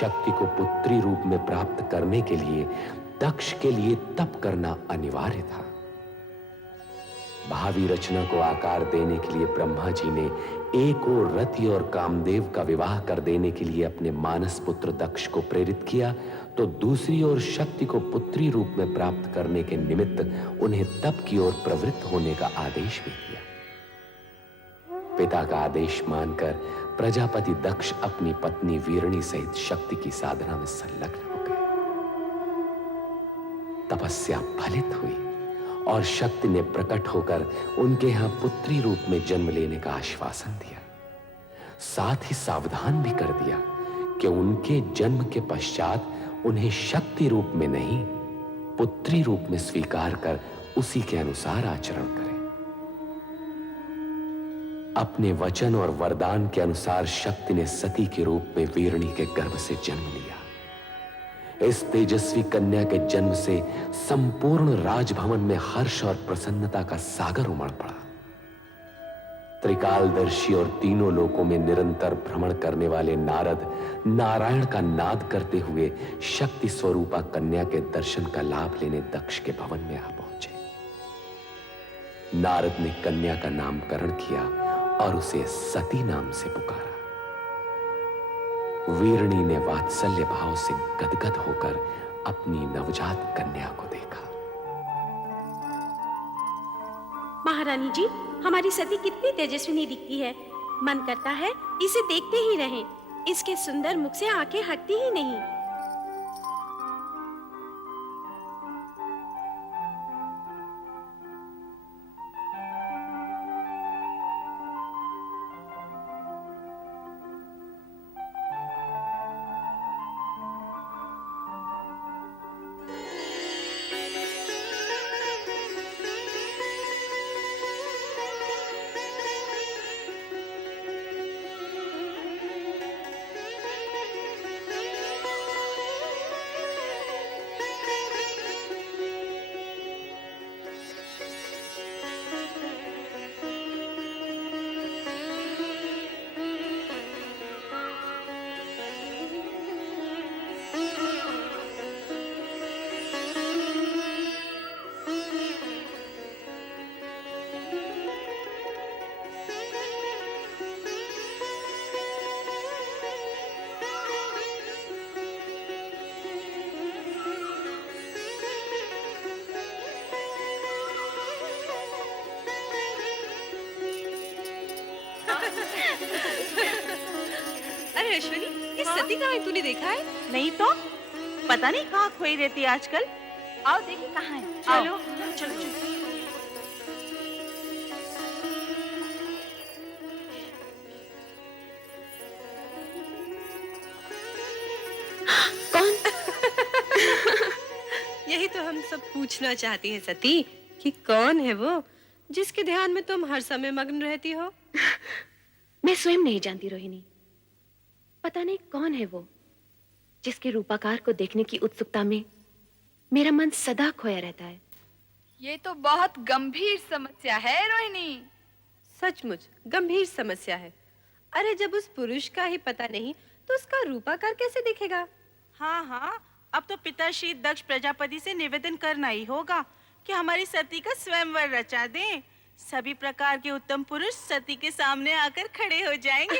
शक्ति को पुत्री रूप में प्राप्त करने के लिए दक्ष के लिए तप करना अनिवार्य था। भावी रचना को आकार देने के लिए ब्रह्मा जी ने एक ओर रति और कामदेव का विवाह कर देने के लिए अपने मानस पुत्र दक्ष को प्रेरित किया, तो दूसरी ओर शक्ति को पुत्री रूप में प्राप्त करने के निमित्त उन्हें तप की ओर प्रवृत्त होने का आदेश भी दिया। पिता का आदेश मानकर प्रजापति दक्ष अपनी पत्नी वीरणी सहित शक्ति की साधना में संलग्न हो गए। तपस्या फलित हुई और शक्ति ने प्रकट होकर उनके यहां पुत्री रूप में जन्म लेने का आश्वासन दिया। साथ ही सावधान भी कर दिया कि उनके जन्म के पश्चात उन्हें शक्ति रूप में नहीं, पुत्री रूप में स्वीकार कर उसी के अनुसार आचरण करें। अपने वचन और वरदान के अनुसार शक्ति ने सती के रूप में वीरणी के गर्भ से जन्म लिया। इस तेजस्वी कन्या के जन्म से संपूर्ण राजभवन में हर्ष और प्रसन्नता का सागर उमड़ पड़ा। त्रिकालदर्शी और तीनों लोकों में निरंतर भ्रमण करने वाले नारद नारायण का नाद करते हुए शक्ति स्वरूपा कन्या के दर्शन का लाभ लेने दक्ष के भवन में आ पहुंचे। नारद ने कन्या का नामकरण किया और उसे सती नाम से पुकारा। वीरणी ने वात्सल्य भाव से गदगद होकर अपनी नवजात कन्या को देखा। महारानी जी, हमारी सती कितनी तेजस्विनी दिखती है। मन करता है इसे देखते ही रहें। इसके सुंदर मुख से आंखें हटती ही नहीं। अरे अश्विनी, ये सती कहाँ है? तूने देखा है? नहीं तो पता नहीं कहाँ खोई रहती है आजकल। आओ देखिए कहाँ है। चलो चलो चलो। कौन? यही तो हम सब पूछना चाहती हैं सती, कि कौन है वो जिसके ध्यान में तुम हर समय मग्न रहती हो? मैं स्वयं नहीं जानती रोहिणी। पता नहीं कौन है वो जिसके रूपाकार को देखने की उत्सुकता में मेरा मन सदा खोया रहता है। ये तो बहुत गंभीर समस्या है रोहिणी। सचमुच गंभीर समस्या है। अरे जब उस पुरुष का ही पता नहीं तो उसका रूपाकार कैसे दिखेगा? हाँ हाँ, अब तो पिताश्री दक्ष प्रजापति से निवेदन करना ही होगा कि हमारी सती का स्वयंवर रचा दें। सभी प्रकार के उत्तम पुरुष सती के सामने आकर खड़े हो जाएंगे।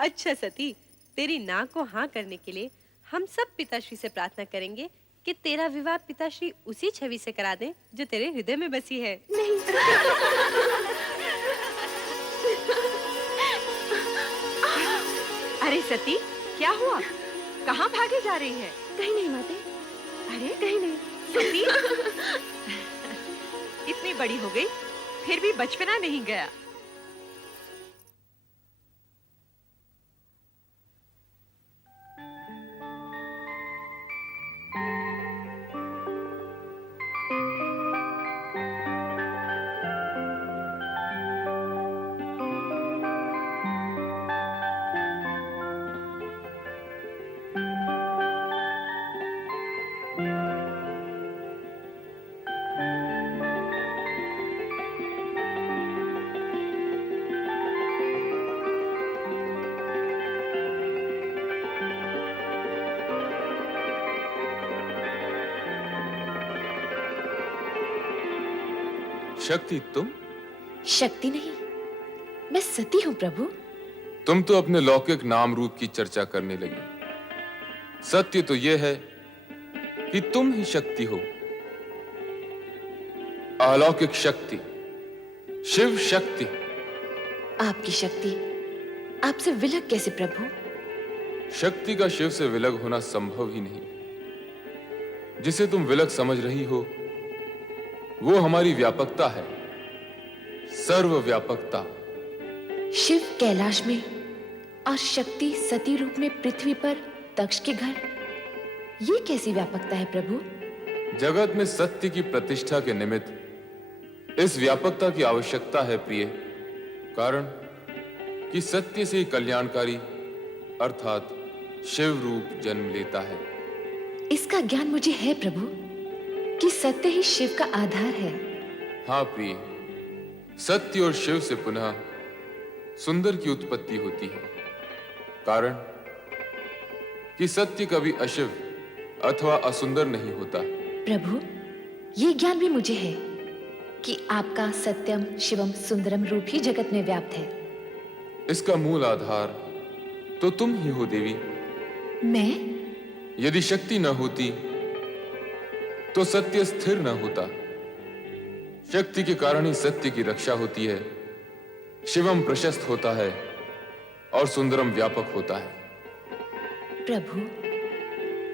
अच्छा सती, तेरी ना को हाँ करने के लिए हम सब पिताश्री से प्रार्थना करेंगे कि तेरा विवाह पिताश्री उसी छवि से करा दें जो तेरे हृदय में बसी है। नहीं। अरे सती, क्या हुआ? कहाँ भागे जा रही है? कहीं नहीं माते। अरे कहीं नहीं। सती, इतनी बड़ी हो गई फिर भी बचपना नहीं गया। शक्ति तुम? शक्ति नहीं, मैं सती हूँ प्रभु। तुम तो अपने लौकिक नाम रूप की चर्चा करने लगी। सत्य तो यह है कि तुम ही शक्ति हो, अलौकिक शक्ति, शिव शक्ति। आपकी शक्ति आपसे विलग कैसे प्रभु? शक्ति का शिव से विलग होना संभव ही नहीं। जिसे तुम विलग समझ रही हो वो हमारी व्यापकता है, सर्वव्यापकता। शिव कैलाश में और शक्ति सती रूप में पृथ्वी पर दक्ष के घर, ये कैसी व्यापकता है प्रभु? जगत में सत्य की प्रतिष्ठा के निमित्त इस व्यापकता की आवश्यकता है प्रिय। कारण कि सत्य से कल्याणकारी अर्थात शिव रूप जन्म लेता है। इसका ज्ञान मुझे है प्रभु कि सत्य ही शिव का आधार है। हाँ प्रिय, सत्य और शिव से पुनः सुंदर की उत्पत्ति होती है। कारण कि सत्य कभी अशिव अथवा असुंदर नहीं होता। प्रभु, ये ज्ञान भी मुझे है कि आपका सत्यम शिवम सुंदरम रूप ही जगत में व्याप्त है। इसका मूल आधार तो तुम ही हो देवी। मैं? यदि शक्ति न होती तो सत्य स्थिर न होता। शक्ति के कारण ही सत्य की रक्षा होती है, शिवम प्रशस्त होता है और सुंदरम व्यापक होता है। प्रभु,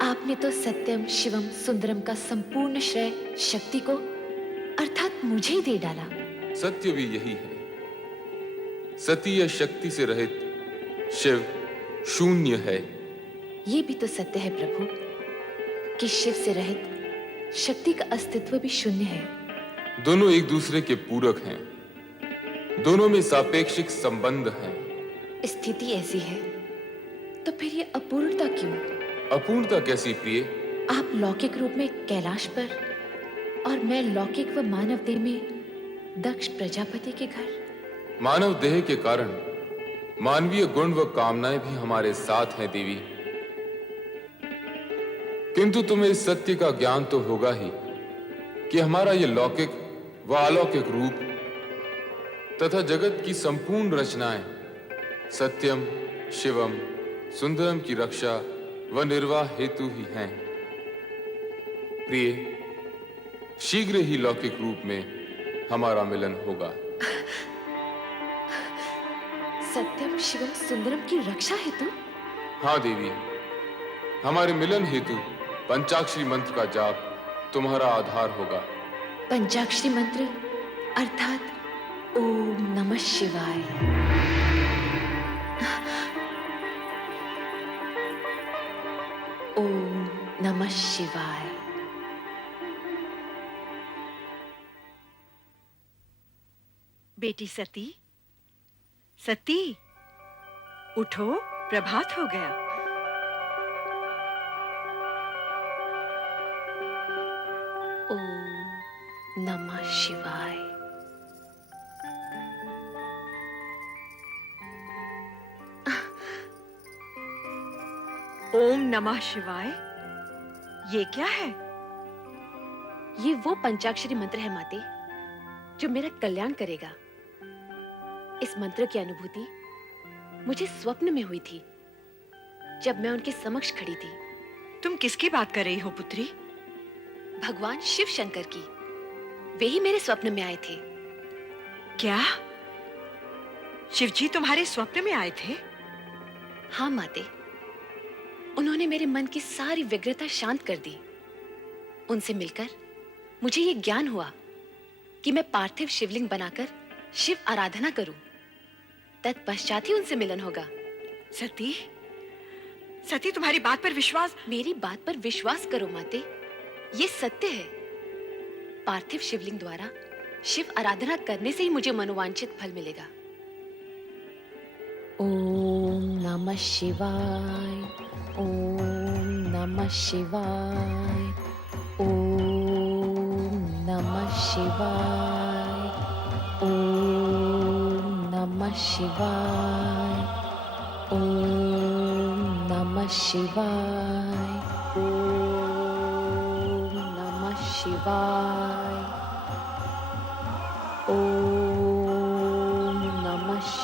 आपने तो सत्यम शिवम सुंदरम का संपूर्ण श्रेय शक्ति को अर्थात मुझे ही दे डाला। सत्य भी यही है। सती या शक्ति से रहित शिव शून्य है। ये भी तो सत्य है प्रभु कि शिव से रहित शक्ति का अस्तित्व भी शून्य है। दोनों एक दूसरे के पूरक हैं। दोनों में सापेक्षिक संबंध हैं। स्थिति ऐसी है तो फिर ये अपूर्णता क्यों? अपूर्णता कैसी प्रिय? आप लौकिक रूप में कैलाश पर और मैं लौकिक व मानव देह में दक्ष प्रजापति के घर। मानव देह के कारण मानवीय गुण व कामनाएं भी हमारे साथ हैं देवी। किंतु तुम्हें इस सत्य का ज्ञान तो होगा ही कि हमारा यह लौकिक व अलौकिक रूप तथा जगत की संपूर्ण रचनाएं सत्यम शिवम सुंदरम की रक्षा व निर्वाह हेतु ही हैं। प्रिय, शीघ्र ही लौकिक रूप में हमारा मिलन होगा। सत्यम शिवम सुंदरम की रक्षा हेतु? हाँ देवी, हमारे मिलन हेतु पंचाक्षरी मंत्र का जाप तुम्हारा आधार होगा। पंचाक्षरी मंत्र अर्थात ओम नमः शिवाय। ओम नमः शिवाय। बेटी सती, सती उठो, प्रभात हो गया। ओम नमः शिवाय। ओम नमः शिवाय, ये क्या है? ये वो पंचाक्षरी मंत्र है माते जो मेरा कल्याण करेगा। इस मंत्र की अनुभूति मुझे स्वप्न में हुई थी जब मैं उनके समक्ष खड़ी थी। तुम किसकी बात कर रही हो पुत्री? भगवान शिव शंकर की। वे ही मेरे स्वप्न में आए थे। क्या शिवजी तुम्हारे स्वप्न में आए थे? हाँ माते, उन्होंने मेरे मन की सारी व्यग्रता शांत कर दी। उनसे मिलकर मुझे ये ज्ञान हुआ कि मैं पार्थिव शिवलिंग बनाकर शिव आराधना करूं। तत्पश्चात ही उनसे मिलन होगा। सती, सती तुम्हारी बात पर विश्वास। मेरी बात पर विश्वास करो माते, ये सत्य है। पार्थिव शिवलिंग द्वारा शिव आराधना करने से ही मुझे मनोवांछित फल मिलेगा। ओम नमः शिवाय। ओम नमः शिवाय। ओम नमः शिवाय। ओम नमः शिवाय। ओम नमः शिवाय। ओम नमः शिवाय।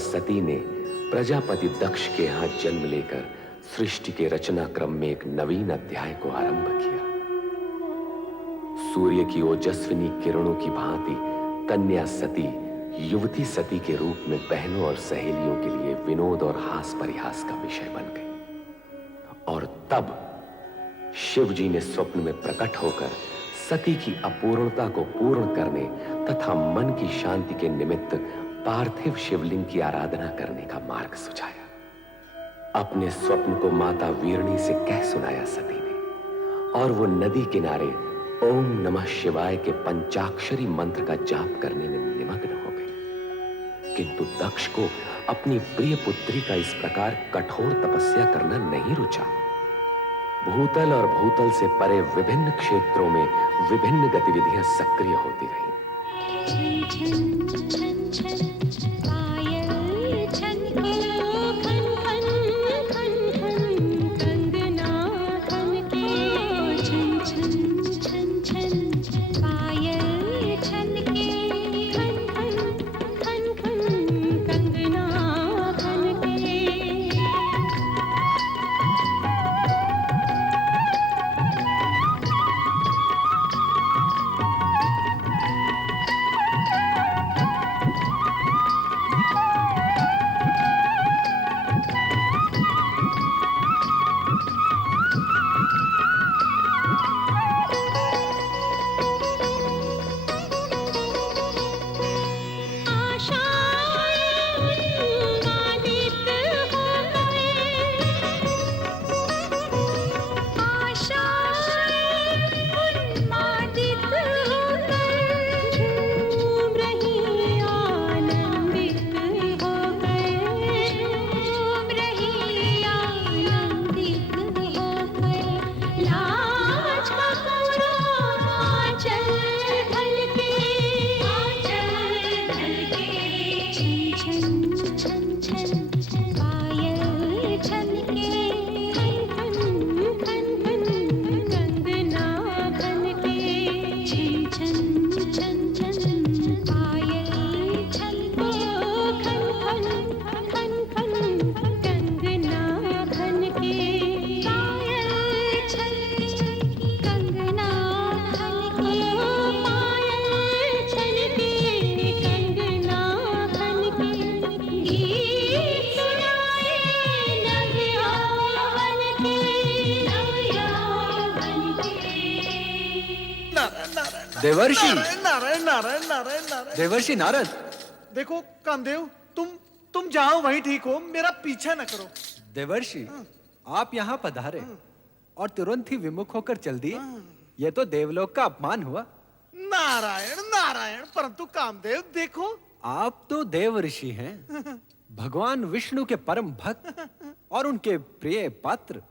सती ने प्रजापति दक्ष के यहाँ जन्म लेकर सृष्टि के रचना क्रम में एक नवीन अध्याय को आरंभ किया। सूर्य की ओजस्विनी किरणों की भांति कन्या सती युवती सती के रूप में बहनों और सहेलियों के लिए विनोद और हास परिहास का विषय बन गई। और तब शिव जी ने स्वप्न में प्रकट होकर सती की अपूर्णता को पूर्ण करने तथा मन की शांति के निमित्त पार्थिव शिवलिंग की आराधना करने का मार्ग सुझाया। अपने स्वप्न को माता वीरणी से कह सुनाया सती ने, और वो नदी किनारे ओम नमः शिवाय के पंचाक्षरी मंत्र का जाप करने में निमग्न हो गई। किंतु दक्ष को अपनी प्रिय पुत्री का इस प्रकार कठोर तपस्या करना नहीं रुचा। भूतल और भूतल से परे विभिन्न क्षेत्रों में विभिन्न गतिविधियां सक्रिय होती रहीं। देवर्षि नारायण नारायण नारायण नारायण नारायण। देवर्षि नारद। देखो कामदेव, तुम जहां वहीं ठीक हो, मेरा पीछा न करो। देवर्षि आप यहाँ पधारे और तुरंत ही विमुख होकर चल दिए। ये तो देवलोक का अपमान हुआ। नारायण नारायण, परंतु कामदेव देखो, आप तो देव ऋषि हैं, भगवान विष्णु के परम भक्त और उनके प्रिय पात्र।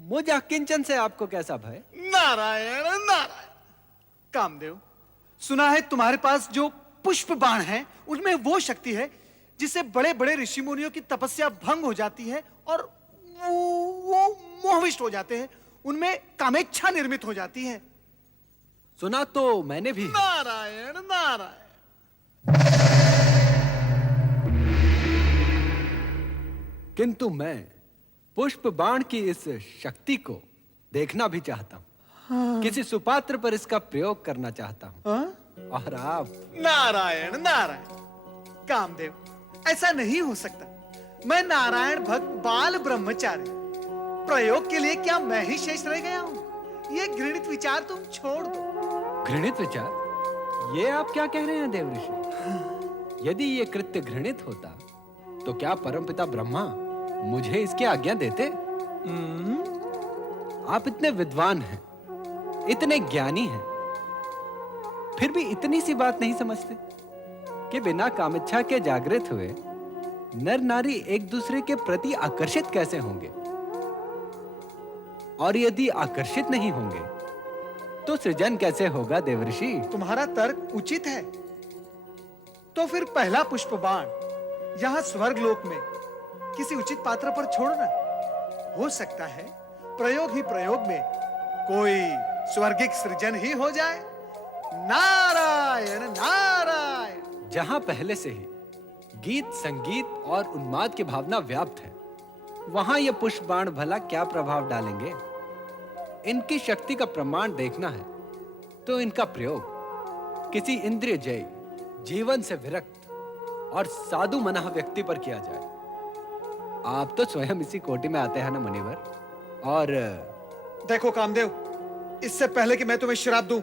मुझ किंचन से आपको कैसा भय? नारायण नारायण। कामदेव, सुना है तुम्हारे पास जो पुष्प बाण है उनमें वो शक्ति है जिससे बड़े बड़े ऋषि मुनियों की तपस्या भंग हो जाती है और वो मोहविष्ट हो जाते हैं, उनमें कामेच्छा निर्मित हो जाती है। सुना तो मैंने भी। नारायण नारायण। किंतु मैं पुष्प बाण की इस शक्ति को देखना भी चाहता हूँ। किसी सुपात्र पर इसका प्रयोग करना चाहता हूँ। और आप? नारायण नारायण। कामदेव, ऐसा नहीं हो सकता। मैं नारायण भक्त बाल ब्रह्मचारी, प्रयोग के लिए क्या मैं ही शेष रह गया हूँ? ये घृणित विचार तुम छोड़ दो। घृणित विचार? ये आप क्या कह रहे हैं देवऋषि? यदि ये कृत्य घृणित होता तो क्या परमपिता ब्रह्मा मुझे इसकी आज्ञा देते? आप इतने विद्वान हैं, इतने ज्ञानी हैं, फिर भी इतनी सी बात नहीं समझते कि बिना कामेच्छा के जागृत हुए नर नारी एक दूसरे के प्रति आकर्षित कैसे होंगे? और यदि आकर्षित नहीं होंगे तो सृजन कैसे होगा देवर्षि? तुम्हारा तर्क उचित है। तो फिर पहला पुष्प बाण यहाँ स्वर्गलोक में किसी उचित पात्र पर छोड़ना। हो सकता है प्रयोग ही प्रयोग में कोई स्वर्गिक सृजन ही हो जाए। नारायण नारायण। जहां पहले से ही गीत संगीत और उन्माद की भावना व्याप्त है, वहां ये पुष्प बाण भला क्या प्रभाव डालेंगे? इनकी शक्ति का प्रमाण देखना है तो इनका प्रयोग किसी इंद्रिय जय, जीवन से विरक्त और साधु मना व्यक्ति पर किया जाए। आप तो स्वयं इसी कोटि में आते हैं ना मुनिवर। और देखो कामदेव, इससे पहले कि मैं तुम्हें श्राप दूं,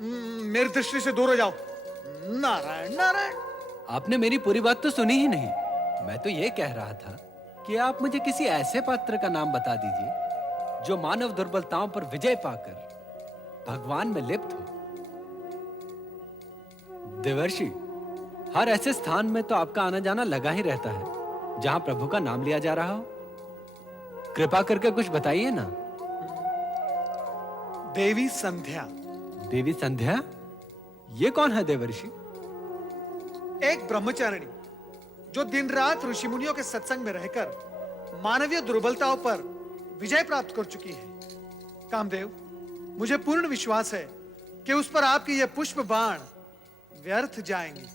मेरी दृष्टि से दूर हो जाओ। नारायण नारायण। आपने मेरी पूरी बात तो सुनी ही नहीं। मैं तो ये कह रहा था कि आप मुझे किसी ऐसे पात्र का नाम बता दीजिए जो मानव दुर्बलताओं पर विजय पाकर भगवान में लिप्त हो। देवर्षि, हर ऐसे स्थान में तो आपका आना जाना लगा ही रहता है जहां प्रभु का नाम लिया जा रहा हो। कृपा करके कुछ बताइए ना। देवी संध्या। देवी संध्या? ये कौन है देवर्षि? एक ब्रह्मचारिणी जो दिन रात ऋषि मुनियों के सत्संग में रहकर मानवीय दुर्बलताओं पर विजय प्राप्त कर चुकी है। कामदेव, मुझे पूर्ण विश्वास है कि उस पर आपके ये पुष्प बाण व्यर्थ जाएंगे।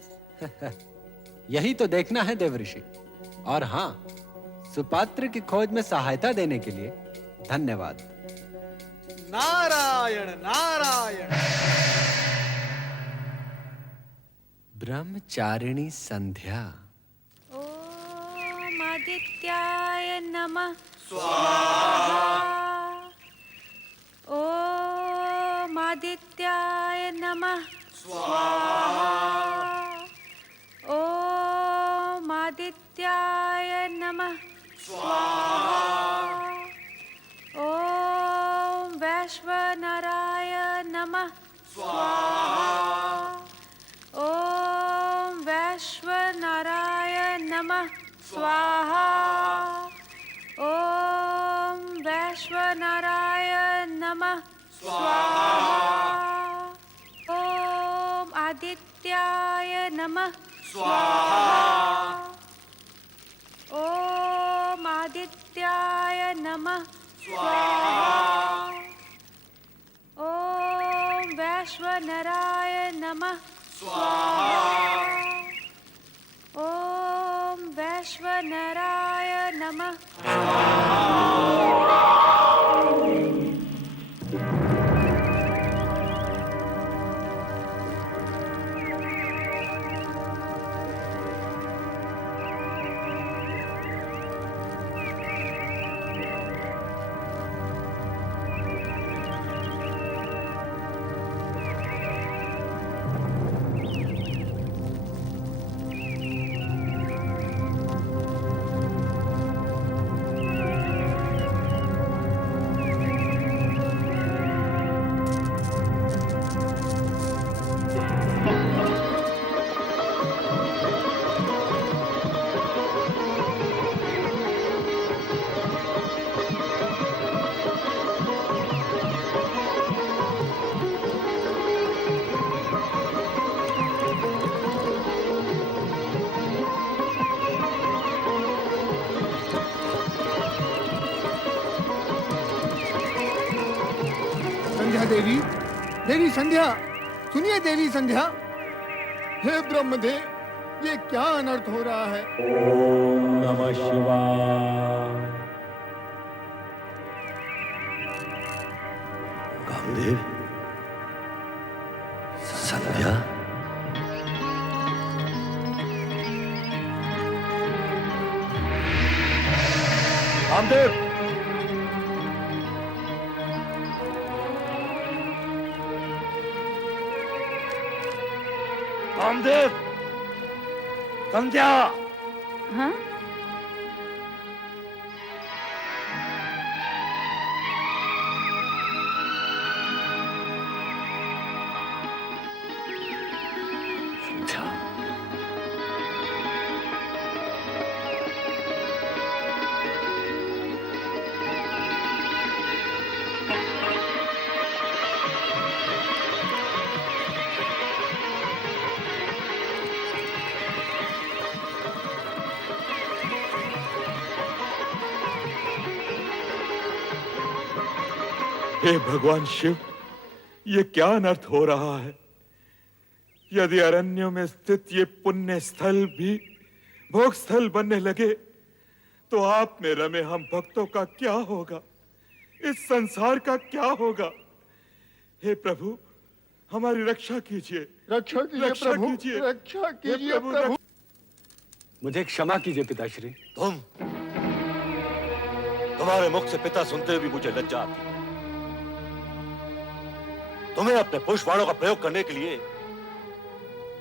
यही तो देखना है देवर्षि। और हां, सुपात्र की खोज में सहायता देने के लिए धन्यवाद। नारायण नारायण। ब्रह्मचारिणी संध्या। ओम आदित्याय नमः स्वाहा। ओम आदित्याय नमः स्वाहा। ओम आदित्याय नमः स्वाहा। ओम वैश्वनराय नमः स्वाहा। ओम वैश्वनराय नमः स्वाहा। ओम वैश्वनराय नमः स्वाहा। ओम आदित्याय नमः स्वाहा। ओम आदित्याय नमः स्वाहा। ओम वैश्वनराय नमः स्वाहा। ओम वैश्वनराय नमः स्वाहा। देवी, देवी संध्या, सुनिए देवी संध्या। हे ब्रह्मदेव, ये क्या अनर्थ हो रहा है? ओम नमः शिवाय। कामदेव, संध्या, कामदेव, कामदेव, संध्या। हाँ? हे भगवान शिव, ये क्या अनर्थ हो रहा है? यदि अरण्यों में स्थित ये पुण्य स्थल भी भोग स्थल बनने लगे तो आप में रमे हम भक्तों का क्या होगा? इस संसार का क्या होगा? हे प्रभु, हमारी रक्षा कीजिए, रक्षा कीजिए प्रभु, रक्षा कीजिए प्रभु। मुझे क्षमा कीजिए पिताश्री। तुम्हारे मुख से पिता सुनते भी मुझे लज्जा आती है। तुम्हें अपने पुष्पवाणों का प्रयोग करने के लिए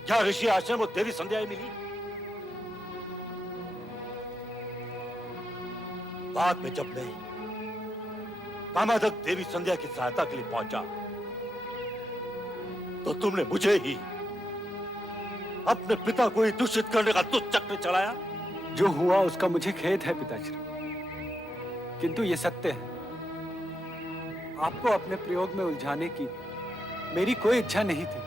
क्या ऋषि आश्रम और देवी संध्या मिली? बाद में जब मैं कामाधक देवी संध्या की सहायता के लिए पहुंचा तो तुमने मुझे ही अपने पिता को ही दूषित करने का दुष्ट चक्र चलाया। जो हुआ उसका मुझे खेद है पिताश्री, किंतु ये सत्य है। आपको अपने प्रयोग में उलझाने की मेरी कोई इच्छा नहीं थी।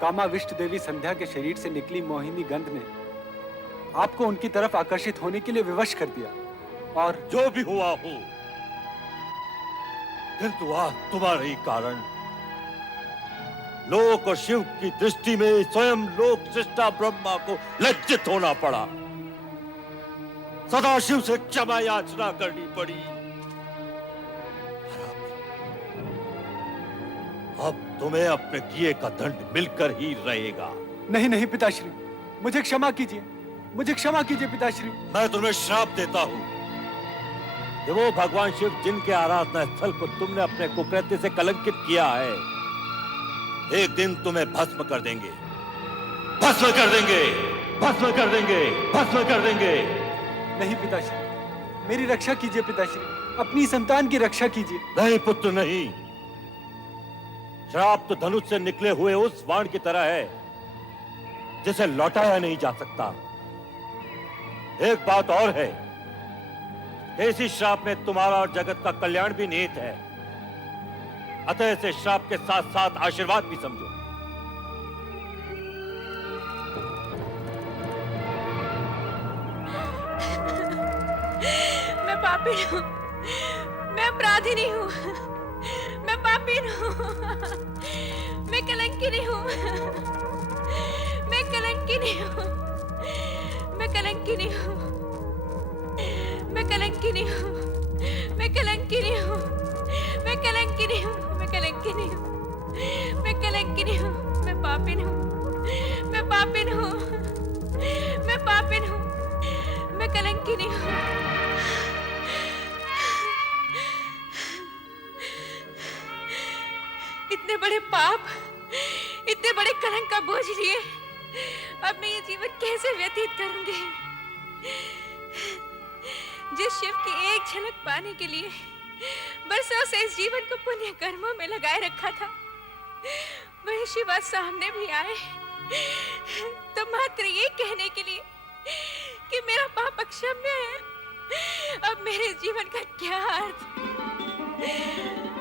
कामाविष्ट देवी संध्या के शरीर से निकली मोहिनी गंध ने आपको उनकी तरफ आकर्षित होने के लिए विवश कर दिया। और जो भी हुआ हो, किंतु आज तुम्हारे ही कारण लोक और शिव की दृष्टि में स्वयं लोक सृष्टा ब्रह्मा को लज्जित होना पड़ा। सदाशिव से क्षमा याचना करनी पड़ी। अब तुम्हें अपने किए का दंड मिलकर ही रहेगा। नहीं नहीं पिताश्री, मुझे क्षमा कीजिए, मुझे क्षमा कीजिए पिताश्री। मैं तुम्हें श्राप देता हूं कि वो भगवान शिव जिनके आराधना स्थल को तुमने अपने कुकृत्य से कलंकित किया है, एक दिन तुम्हें भस्म कर देंगे, भस्म कर देंगे, भस्म कर देंगे, भस्म कर देंगे। नहीं पिताश्री, मेरी रक्षा कीजिए पिताश्री, अपनी संतान की रक्षा कीजिए। नहीं पुत्र नहीं। श्राप तो धनुष से निकले हुए उस बाण की तरह है जिसे लौटाया नहीं जा सकता। एक बात और है, इसी श्राप में तुम्हारा और जगत का कल्याण भी निहित है। अतः इसे श्राप के साथ साथ आशीर्वाद भी समझो। मैं पापी हूँ, मैं अपराधी हूँ, मैं पापी हूँ, मैं कलंकिनी हूँ, मैं कलंकिनी हूँ, मैं कलंकिनी हूँ, मैं कलंकिनी हूँ, मैं कलंकिनी हूँ, मैं कलंकिनी हूँ, मैं कलंकिनी हूँ, मैं कलंकिनी हूँ, मैं पापिन हूँ, मैं पापिन हूँ, मैं पापिन हूँ, मैं कलंकिनी हूँ। इतने बड़े पाप, इतने बड़े कलंक का बोझ लिए अब मैं ये जीवन कैसे व्यतीत करूंगी? जिस शिव की एक झलक पाने के लिए बरसों से इस जीवन को पुण्य कर्मों में लगाए रखा था, वही शिव आज सामने भी आए तो मात्र ये कहने के लिए कि मेरा पाप अक्षम्य है। अब मेरे जीवन का क्या अर्थ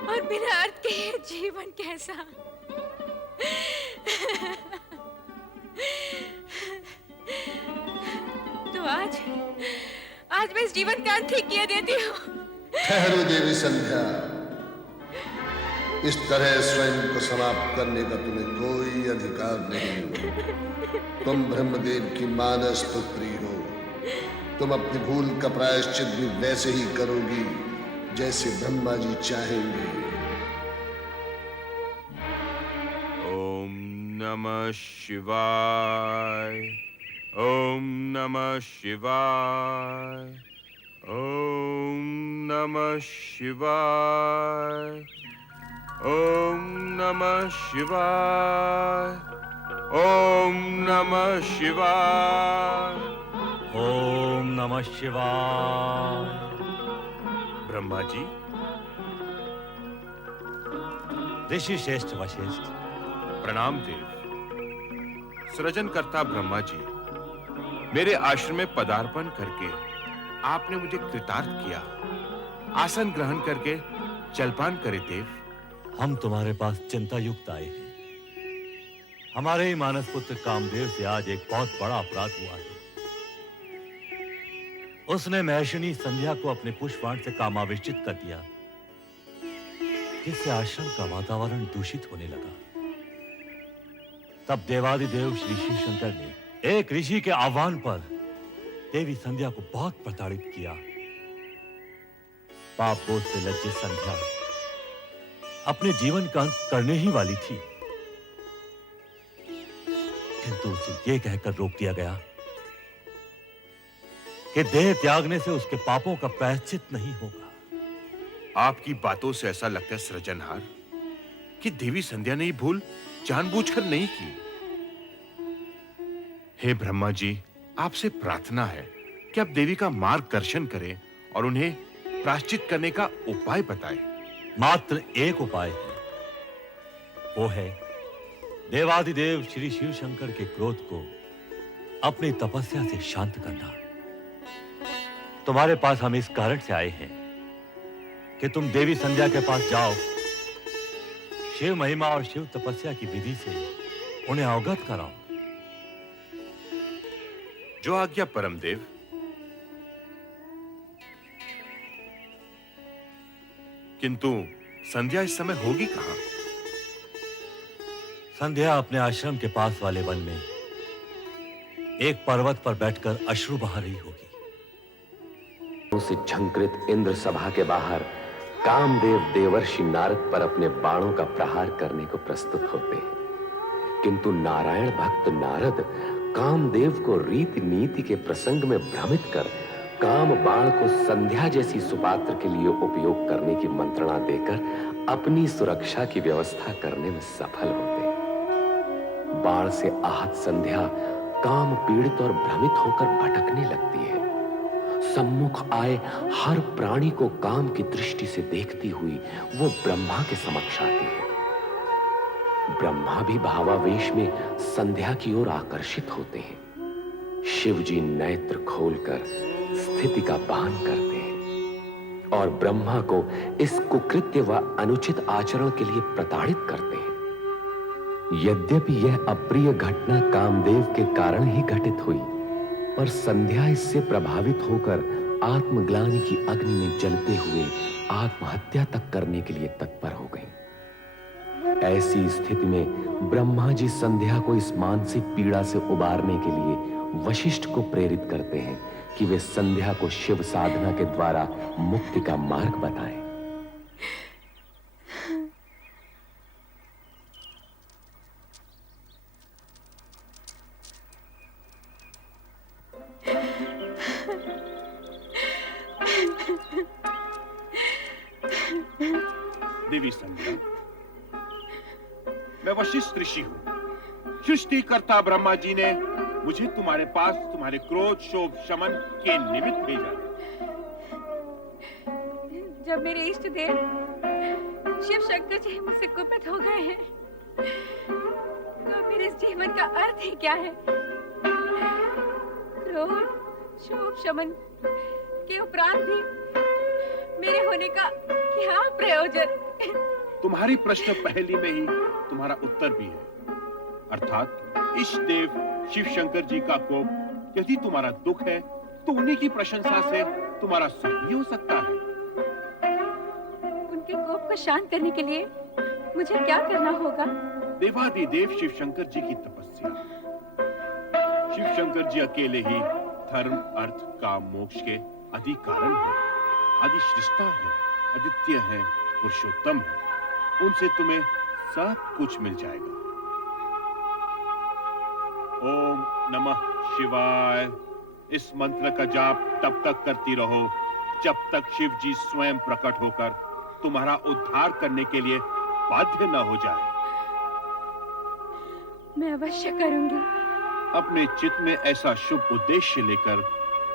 और बिना अर्थ के ये जीवन कैसा? तो आज मैं इस जीवन का अंत ही किए देती हूँ। ठहरो देवी संध्या, इस तरह स्वयं को समाप्त करने का तुम्हें कोई अधिकार नहीं। तुम ब्रह्मदेव की मानस पुत्री हो। तुम अपनी भूल का प्रायश्चित भी वैसे ही करोगी जैसे ब्रह्मा जी चाहेंगे। ओम नमः शिवाय। ओम नमः शिवाय। ओम नमः शिवाय। ओम नमः शिवाय। ओम नमः शिवाय। ओम नमः शिवाय। ब्रह्मा जी। ऋषि श्रेष्ठ वशिष्ठ, प्रणाम देव। सृजनकर्ता ब्रह्मा जी, मेरे आश्रम में पदार्पण करके आपने मुझे कृतार्थ किया। आसन ग्रहण करके जलपान करे देव। हम तुम्हारे पास चिंता युक्त आए हैं। हमारे ही मानस पुत्र कामदेव से आज एक बहुत बड़ा अपराध हुआ है। उसने महर्षिणी संध्या को अपने पुष्पबाण से कामावेशित कर दिया, जिससे आश्रम का वातावरण दूषित होने लगा। तब देवादिदेव श्री शिव शंकर ने एक ऋषि के आह्वान पर देवी संध्या को बहुत प्रताड़ित किया। पाप बोझ से लज्जित संध्या अपने जीवन का अंत करने ही वाली थी, किंतु उसे यह कहकर रोक दिया गया कि देह त्यागने से उसके पापों का प्रायश्चित नहीं होगा। आपकी बातों से ऐसा लगता है सृजनहार कि देवी संध्या ने ये भूल जानबूझकर नहीं की। हे ब्रह्मा जी, आपसे प्रार्थना है कि आप देवी का मार्गदर्शन करें और उन्हें प्रायश्चित करने का उपाय बताएं। मात्र एक उपाय है, वो है देवादिदेव श्री शिव शंकर के क्रोध को अपनी तपस्या से शांत करना। तुम्हारे पास हम इस कारण से आए हैं कि तुम देवी संध्या के पास जाओ, शिव महिमा और शिव तपस्या की विधि से उन्हें अवगत कराओ। जो आज्ञा परमदेव। किंतु संध्या इस समय होगी कहां? संध्या अपने आश्रम के पास वाले वन में एक पर्वत पर बैठकर अश्रु बहा रही होगी। से झंकृत इंद्र सभा के बाहर कामदेव देवर्षि नारद पर अपने बाणों का प्रहार करने को प्रस्तुत होते हैं, किंतु नारायण भक्त नारद कामदेव को रीति नीति के प्रसंग में भ्रमित कर काम बाण को संध्या जैसी सुपात्र के लिए उपयोग करने की मंत्रणा देकर अपनी सुरक्षा की व्यवस्था करने में सफल होते हैं। बाण से आहत संध्या काम पीड़ित और भ्रमित होकर भटकने लगती है। सम्मुख आए हर प्राणी को काम की दृष्टि से देखती हुई वो ब्रह्मा के समक्ष आती है। ब्रह्मा भी भावावेश में संध्या की ओर आकर्षित होते हैं। शिव जी नेत्र खोलकर स्थिति का पान करते हैं और ब्रह्मा को इस कुकृत्य व अनुचित आचरण के लिए प्रताड़ित करते हैं। यद्यपि यह अप्रिय घटना कामदेव के कारण ही घटित हुई, पर संध्या इससे प्रभावित होकर आत्मग्लानि की अग्नि में जलते हुए आत्महत्या तक करने के लिए तत्पर हो गई। ऐसी स्थिति में ब्रह्मा जी संध्या को इस मानसिक पीड़ा से उबारने के लिए वशिष्ठ को प्रेरित करते हैं कि वे संध्या को शिव साधना के द्वारा मुक्ति का मार्ग बताएं। देवी संध्या, मैं वशिष्ठ ऋषि हूँ। सृष्टिकर्ता ब्रह्मा जी ने मुझे तुम्हारे पास तुम्हारे क्रोध शोभ शमन के निमित्त भेजा। जब मेरे इष्ट देव शिव शंकर जी मुझसे कुपित हो गए हैं, तो मेरे इस जीवन का अर्थ ही क्या है? क्रोध शोभ शमन के उपरांत भी मेरे होने का क्या प्रयोजन? तुम्हारी प्रश्न पहली में ही तुम्हारा उत्तर भी है, अर्थात इष्ट देव शिव शंकर जी का कोप यदि तुम्हारा दुख है तो उन्हीं की प्रशंसा से तुम्हारा सुख भी हो सकता है। उनके कोप को शांत करने के लिए मुझे क्या करना होगा? देवादिदेव शिव शंकर जी की तपस्या। शिव शंकर जी अकेले ही धर्म, अर्थ, काम, मोक्ष के आदि कारण है, आदि सृष्टा है, अद्वितीय है, पुरुषोत्तम है। उनसे तुम्हें सब कुछ मिल जाएगा। ओम नमः शिवाय इस मंत्र का जाप तब तक करती रहो जब तक शिव जी स्वयं प्रकट होकर तुम्हारा उद्धार करने के लिए बाध्य न हो जाए। मैं अवश्य करूंगी। अपने चित्त में ऐसा शुभ उद्देश्य लेकर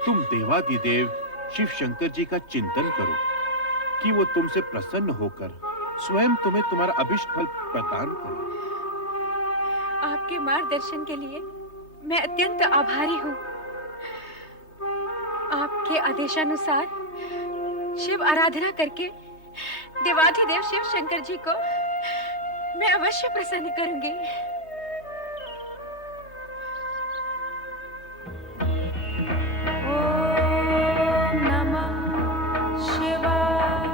तुम देवादिदेव शिव शंकर जी का चिंतन करो कि वो तुमसे प्रसन्न होकर स्वयं तुम्हें तुम्हारा अभिष्ट फल प्रदान करे। आपके मार्गदर्शन के लिए मैं अत्यंत आभारी हूँ। आपके आदेशानुसार शिव आराधना करके देवाधिदेव शिव शंकर जी को मैं अवश्य प्रसन्न करूंगी। ओम नमः शिवाय।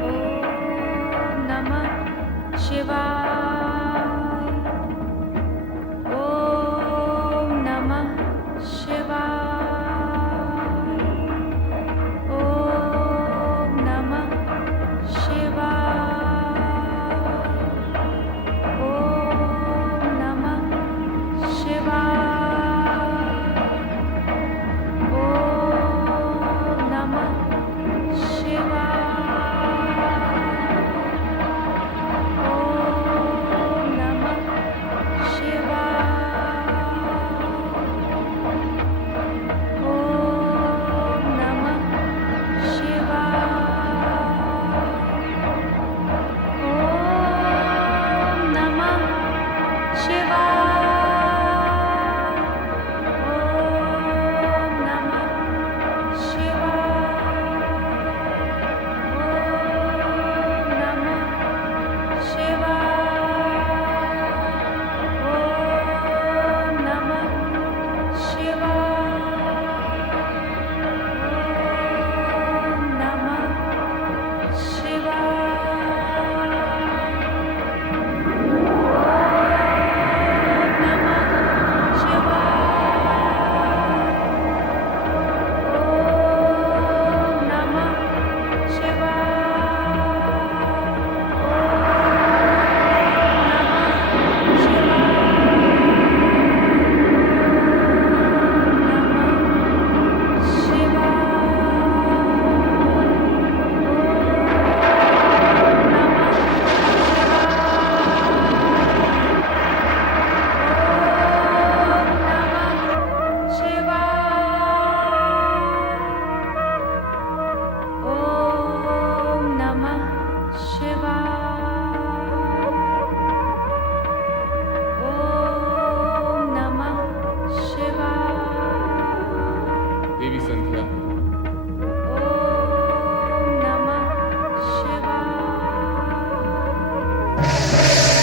ओम नमः शिवाय। ओम नमः शिवाय। ओम नमः शिवाय। ओम नमः शिवाय। ओम नमः शिवाय। ओम नमः शिवाय। ओम नमः शिवाय। ओम नमः शिवाय। ओम नमः देवी संध्या,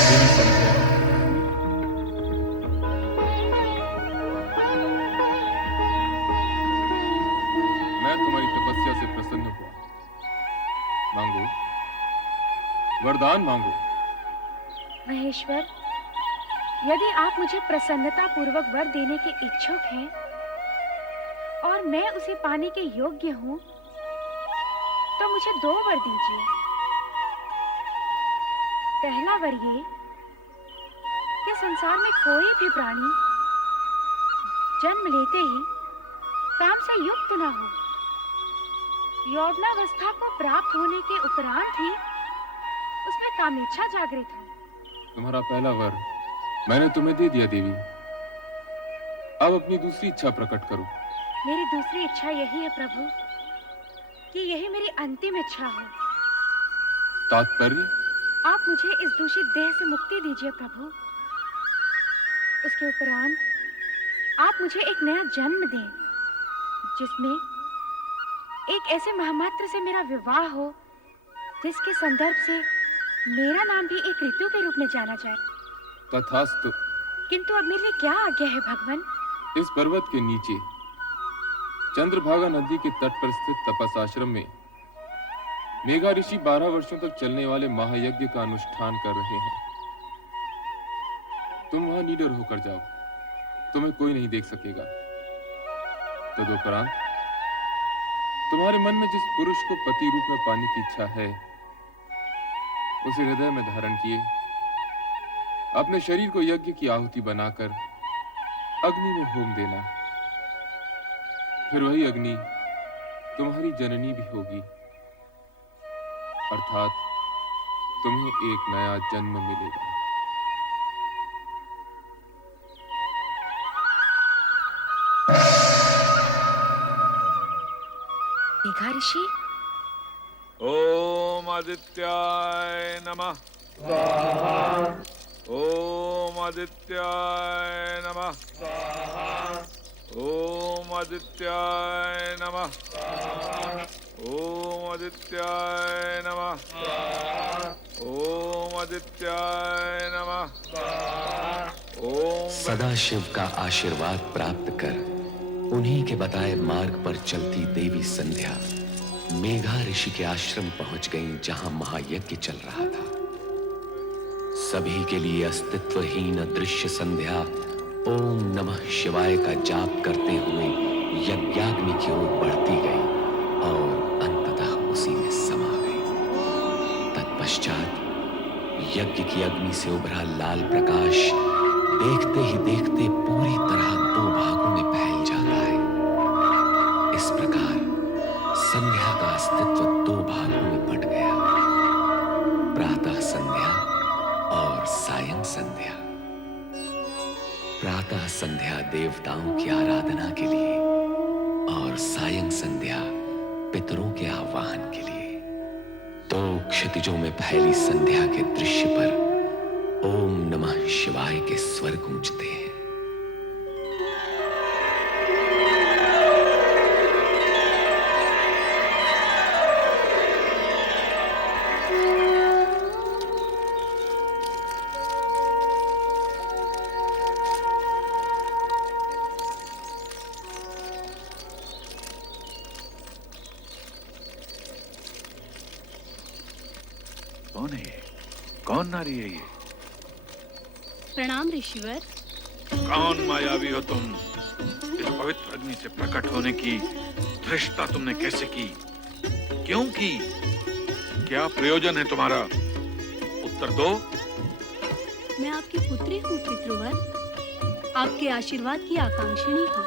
देवी संध्या, मैं तुम्हारी तपस्या से प्रसन्न हुआ। मांगो, वरदान मांगो। महेश्वर, यदि आप मुझे प्रसन्नता पूर्वक वर देने के इच्छुक हैं और मैं उसे पाने के योग्य हूँ, तो मुझे 2 वर दीजिए। पहला वर ये कि संसार में कोई भी प्राणी जन्म लेते ही काम से युक्त ना हो। यौवनावस्था को प्राप्त होने के उपरांत ही उसमें कामेच्छा जागृत हो। तुम्हारा पहला वर मैंने तुम्हें दे दिया देवी। अब अपनी दूसरी इच्छा प्रकट करो। मेरी दूसरी इच्छा यही है प्रभु कि यही मेरी अंतिम इच्छा हो। तात्पर्य? आप मुझे इस दूषित देह से मुक्ति दीजिए प्रभु। उसके उपरांत आप मुझे एक नया जन्म दें, जिसमें एक ऐसे महामात्र से मेरा विवाह हो जिसके संदर्भ से मेरा नाम भी एक ऋतु के रूप में जाना जाए। तथास्तु। किंतु अब मेरे लिए क्या आज्ञा है भगवान? इस पर्वत के नीचे चंद्रभागा नदी के तट पर स्थित तपस आश्रम में मेघा ऋषि 12 वर्षों तक चलने वाले महायज्ञ का अनुष्ठान कर रहे हैं। तुम वहां निडर होकर जाओ, तुम्हें कोई नहीं देख सकेगा। तदुपरांत तुम्हारे मन में जिस पुरुष को पति रूप में पाने की इच्छा है, उसे हृदय में धारण किए अपने शरीर को यज्ञ की आहुति बनाकर अग्नि में होम देना। फिर वही अग्नि तुम्हारी जननी भी होगी, अर्थात तुम्हें एक नया जन्म मिलेगा। मेघा ऋषि, ओम आदित्याय नमः। ओम आदित्याय नमः। ओम आदित्याय नमः। ओम आदित्याय नमः। ओम आदित्याय नमः। ओम सदाशिव का आशीर्वाद प्राप्त कर उन्हीं के बताए मार्ग पर चलती देवी संध्या मेघा ऋषि के आश्रम पहुंच गईं, जहां महायज्ञ चल रहा था। सभी के लिए अस्तित्वहीन अदृश्य संध्या ओम नमः शिवाय का जाप करते हुए यज्ञाग्नि की ओर बढ़ती गई और अंततः उसी में समा गई। तत्पश्चात यज्ञ की अग्नि से उभरा लाल प्रकाश देखते ही देखते पूरी तरह दो भागों में फैल जाता है। इस प्रकार संध्या का अस्तित्व दो भागों में बंट गया, प्रातः संध्या और सायं संध्या। प्रातः संध्या देवताओं की आराधना के लिए और सायं संध्या पितरों के आह्वान के लिए। दो क्षितिजों में फैली संध्या के दृश्य पर ओम नमः शिवाय के स्वर गूंजते हैं। कौन है ये? कौन नारी है ये? प्रणाम ऋषिवर। कौन मायावी हो तुम? इस पवित्र अग्नि से प्रकट होने की धृष्टता तुमने कैसे की? क्यों की? क्या प्रयोजन है तुम्हारा? उत्तर दो। मैं आपकी पुत्री हूँ पितृवर, आपके आशीर्वाद की आकांक्षिणी हूँ।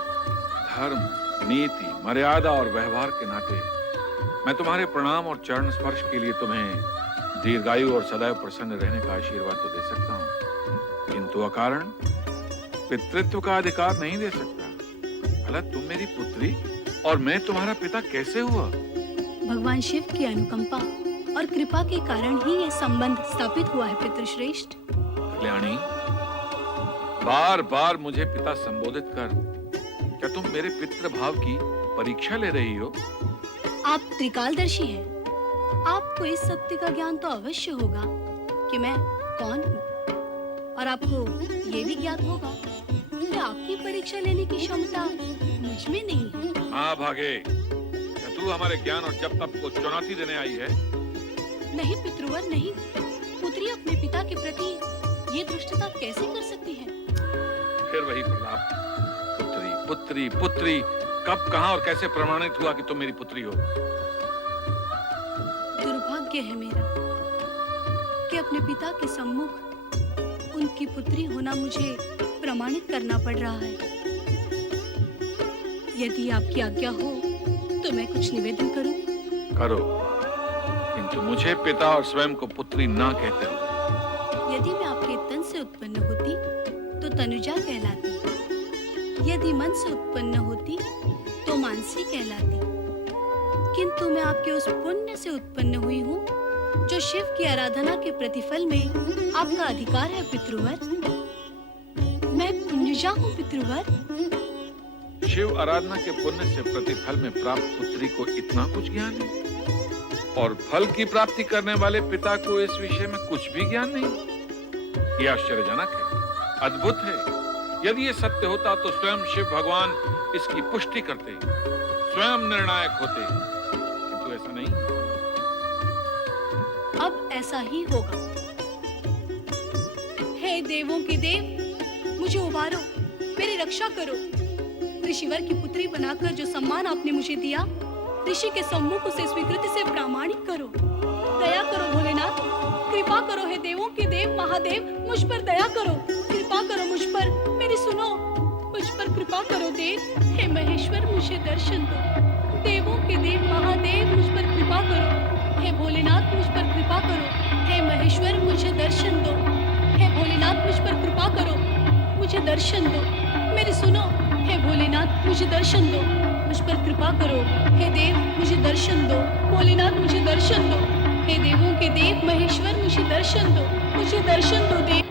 धर्म, नीति, मर्यादा और व्यवहार के नाते मैं तुम्हारे प्रणाम और चरण स्पर्श के लिए तुम्हें दीर्घायु और सदैव प्रसन्न रहने का आशीर्वाद तो दे सकता हूँ, किंतु अकारण पितृत्व का अधिकार नहीं दे सकता। भला तुम मेरी पुत्री और मैं तुम्हारा पिता कैसे हुआ? भगवान शिव की अनुकंपा और कृपा के कारण ही ये संबंध स्थापित हुआ है पितृश्रेष्ठ। कल्याणी, बार बार मुझे पिता संबोधित कर क्या तुम मेरे पितृ भाव की परीक्षा ले रही हो? आप त्रिकालदर्शी हैं। आपको इस सत्य का ज्ञान तो अवश्य होगा कि मैं कौन हूँ, और आपको ये भी ज्ञात होगा कि आपकी परीक्षा लेने की क्षमता मुझ में नहीं है। हाँ भागे, क्या तू हमारे ज्ञान और जप तप को चुनौती देने आई है? नहीं पितृवर, नहीं। पुत्री अपने पिता के प्रति ये दुष्टता कैसे कर सकती है? फिर वही प्रलाप, पुत्री पुत्री पुत्री। कब, कहाँ और कैसे प्रमाणित हुआ कि तुम मेरी पुत्री हो? दुर्भाग्य है मेरा कि अपने पिता के सम्मुख उनकी पुत्री होना मुझे प्रमाणित करना पड़ रहा है। यदि आपकी आज्ञा हो तो मैं कुछ निवेदन करूं? करो, किंतु मुझे पिता और स्वयं को पुत्री ना कहते हो। यदि मैं आपके तन से उत्पन्न होती तो तनुजा कहलाती, यदि मन से उत्पन्न होती तो मानसी कहलाती, किंतु मैं आपके उस पुण्य से उत्पन्न हुई हूँ जो शिव की आराधना के प्रतिफल में आपका अधिकार है पितृवर। मैं पुण्यजा हूँ पितृवर। शिव आराधना के पुण्य से प्रतिफल में प्राप्त पुत्री को इतना कुछ ज्ञान है, और फल की प्राप्ति करने वाले पिता को इस विषय में कुछ भी ज्ञान नहीं। यह आश्चर्यजनक है, अद्भुत है। यदि ये सत्य होता तो स्वयं शिव भगवान इसकी पुष्टि करते। स्वयं निर्णायक होते, किंतु ऐसा नहीं। अब ऐसा ही होगा। हे देवों के देव, मुझे उबारो, मेरी रक्षा करो। ऋषिवर की पुत्री बनाकर जो सम्मान आपने मुझे दिया, ऋषि के सम्मुख उसे स्वीकृति से प्रामाणिक करो। दया करो भोलेनाथ, कृपा करो। हे देवों के देव महादेव, मुझ पर दया करो, कृपा करो मुझ पर, मेरी सुनो, मुझ पर कृपा करो देव। हे महेश्वर, मुझे दर्शन दो। देवों के देव महादेव, मुझ पर कृपा करो। हे भोलेनाथ, मुझ पर कृपा करो। हे महेश्वर, मुझे दर्शन दो। हे भोलेनाथ, मुझ पर कृपा करो, मुझे दर्शन दो। मेरी सुनो, हे भोलेनाथ, मुझे दर्शन दो, मुझ पर कृपा करो। हे देव, मुझे दर्शन दो। भोलेनाथ, मुझे दर्शन दो। हे देवों के देव महेश्वर, मुझे दर्शन दो, मुझे दर्शन दो देव।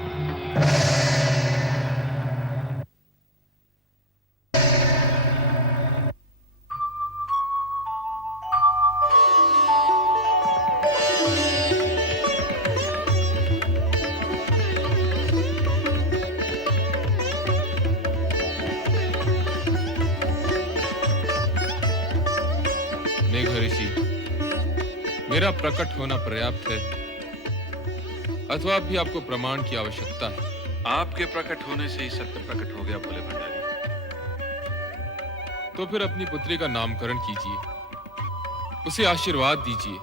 मेघ ऋषि, मेरा प्रकट होना पर्याप्त है अथवा अभी आपको प्रमाण की आवश्यकता है? आपके प्रकट होने से ही सत्य प्रकट हो गया भोले भंडारी। तो फिर अपनी पुत्री का नामकरण कीजिए, उसे आशीर्वाद दीजिए।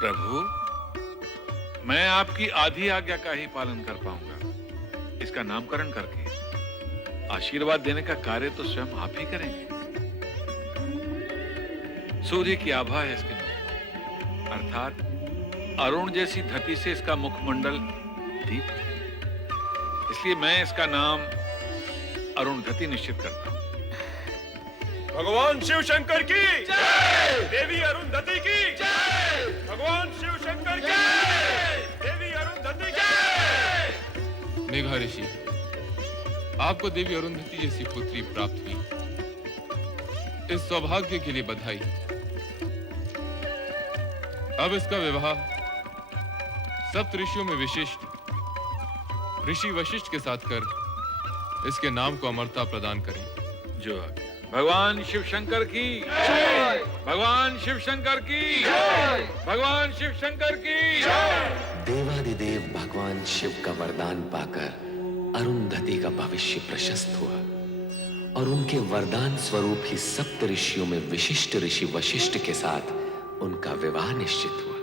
प्रभु, मैं आपकी आधी आज्ञा का ही पालन कर पाऊंगा। इसका नामकरण करके आशीर्वाद देने का कार्य तो स्वयं आप ही करेंगे। सूर्य की आभा है इसके मुख, अर्थात अरुण जैसी धरती से इसका मुखमंडल दीप्त है। इसलिए मैं इसका नाम अरुणधति निश्चित करता हूं। भगवान शिव शंकर की जय, देवी अरुणधति की जय, भगवान शिव शंकर की जय, देवी अरुणधति की जय। मेघा ऋषि, आपको देवी अरुंधति जैसी पुत्री प्राप्त हुई, इस सौभाग्य के लिए बधाई। अब इसका विवाह सप्त ऋषियों में विशिष्ट ऋषि वशिष्ठ के साथ कर इसके नाम को अमरता प्रदान करें। जो भगवान शिव शंकर की जय, भगवान शिव शंकर की जय, भगवान शिव शंकर की जय। देवादिदेव भगवान शिव का वरदान पाकर अरुंधति का भविष्य प्रशस्त हुआ और उनके वरदान स्वरूप ही सप्त ऋषियों में विशिष्ट ऋषि वशिष्ठ के साथ उनका विवाह निश्चित हुआ।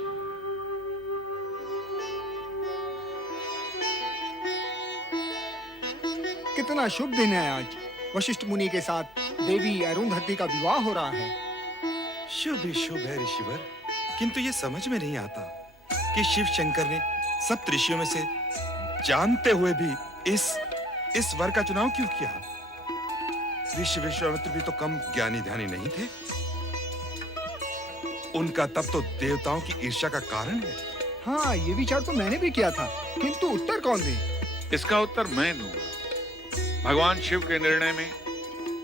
कितना शुभ दिन है आज। वशिष्ठ मुनि के साथ देवी अरुंधति का विवाह हो रहा है। शुभ ही शुभ है ऋषिवर, किंतु ये समझ में नहीं आता कि शिव शंकर ने सप्त ऋषियों में से जानते हुए भी इस वर का चुनाव क्यों किया? ऋषि विश्वामित्र भी तो कम ज्ञानी ध्यानी नहीं थे। उनका तप तो देवताओं की ईर्ष्या का कारण है। हाँ, ये विचार तो मैंने भी किया था, किंतु उत्तर कौन दे? इसका उत्तर मैं दूंगा। भगवान शिव के निर्णय में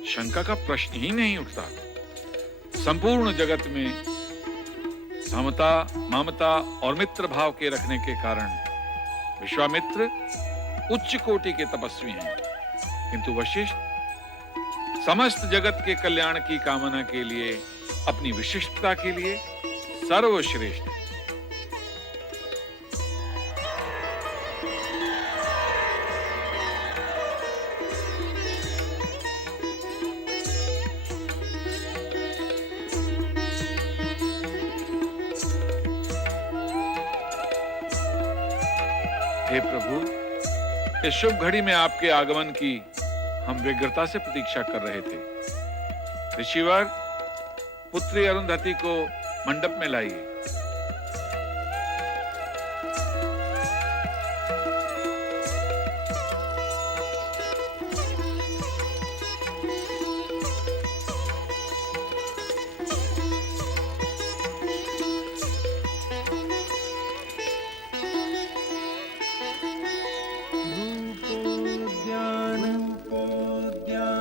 शंका का प्रश्न ही नहीं उठता। संपूर्ण जगत में समता, ममता और मित्र भाव के रखने के कारण विश्वामित्र उच्च कोटि के तपस्वी हैं, किंतु वशिष्ठ समस्त जगत के कल्याण की कामना के लिए, अपनी विशिष्टता के लिए सर्वश्रेष्ठ है। हे प्रभु, इस शुभ घड़ी में आपके आगमन की हम व्यग्रता से प्रतीक्षा कर रहे थे। ऋषिवर, पुत्री अरुंधति को मंडप में लाइए।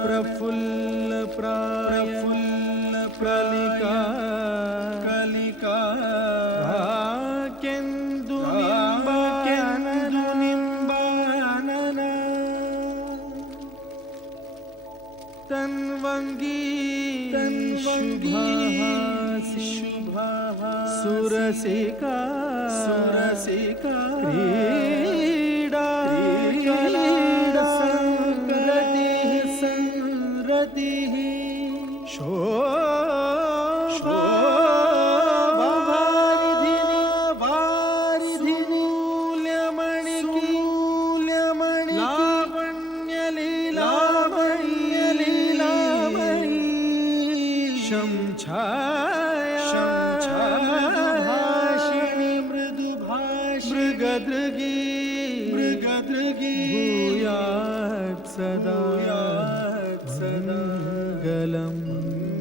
प्रफुल्ल प्रफुल्ल प्रलिका कलिका केंदु निंबानन। तन्वंगी शुभाहासी सुरसिका क्रीडा संरतिः शोभावारिधिनी लावण्यलीलामयी शंछायाभाषिणी मृगदृगी भूयात् सदा मंगलम्